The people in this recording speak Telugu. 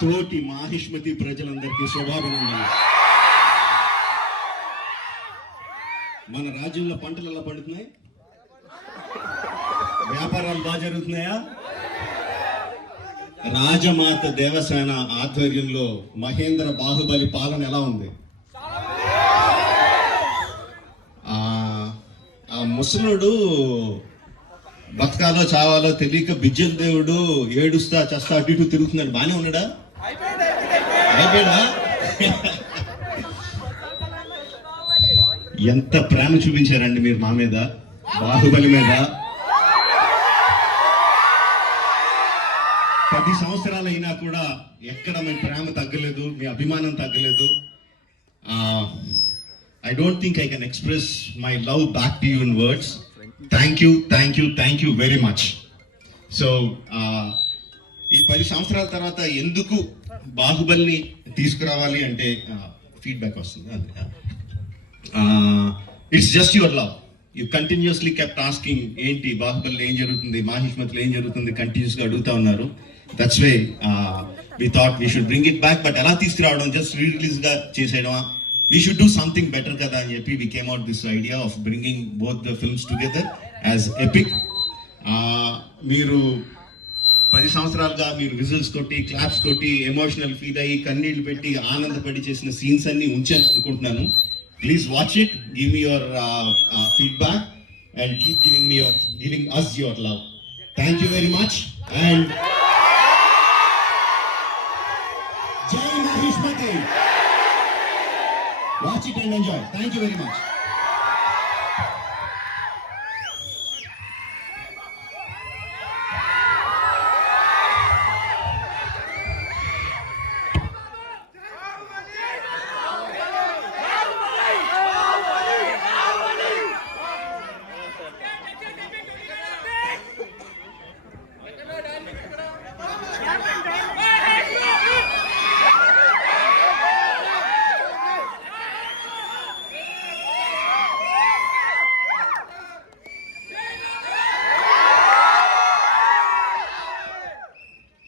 తోటి మాహిష్మతి ప్రజలందరికీ శుభాభినందనలు. మన రాజ్యంలో పంటలు ఎలా పండుతున్నాయి? వ్యాపారాలు బాగా జరుగుతున్నాయా? రాజమాత దేవసేన ఆధ్వర్యంలో మహేంద్ర బాహుబలి పాలన ఎలా ఉంది? ఆ ముసలుడు బతకాలో చావాలో తెలియక బిజ్జల దేవుడు ఏడుస్తా చస్తా అటు ఇటు తిరుగుతున్నాడు. బానే ఉన్నాడా? అయిపోయాడా? ఎంత ప్రేమ చూపించారండి మీరు మా మీద, బాహుబలి మీద. 10 సంవత్సరాలు అయినా కూడా ఎక్కడ మీ ప్రేమ తగ్గలేదు, మీ అభిమానం తగ్గలేదు. I don't think I can express my love back to you in words. Thank you very much. So, ఈ 10 సంవత్సరాల తర్వాత ఎందుకు బాహుబలిని తీసుకురావాలి అంటే ఫీడ్బ్యాక్ వస్తుంది. It's just your love. You continuously kept asking ఏంటి బాహుబలిలో ఏం జరుగుతుంది, మాహిష్మతిలో ఏం జరుగుతుంది, కంటిన్యూస్గా అడుగుతా ఉన్నారు. That's way we thought we should bring it back. But ఎలా తీసుకురావడం, జస్ట్ రిలీజ్గా చేసేయడమా? We should do something better kada అని చెప్పి we came out this idea of bringing both the films together as epic. మీరు 10 సంవత్సరాలుగా మీరు విజిల్స్ కొట్టి, క్లాప్స్ కొట్టి, ఎమోషనల్ ఫీల్ అయ్యి, కన్నీళ్లు పెట్టి, ఆనందపడి చేసిన సీన్స్ అన్ని ఉంచాను అనుకుంటున్నాను. Please watch it, give me your feedback and keep giving us your love. Thank you very much and Jai Mahishmati. Watch it and enjoy. Thank you very much.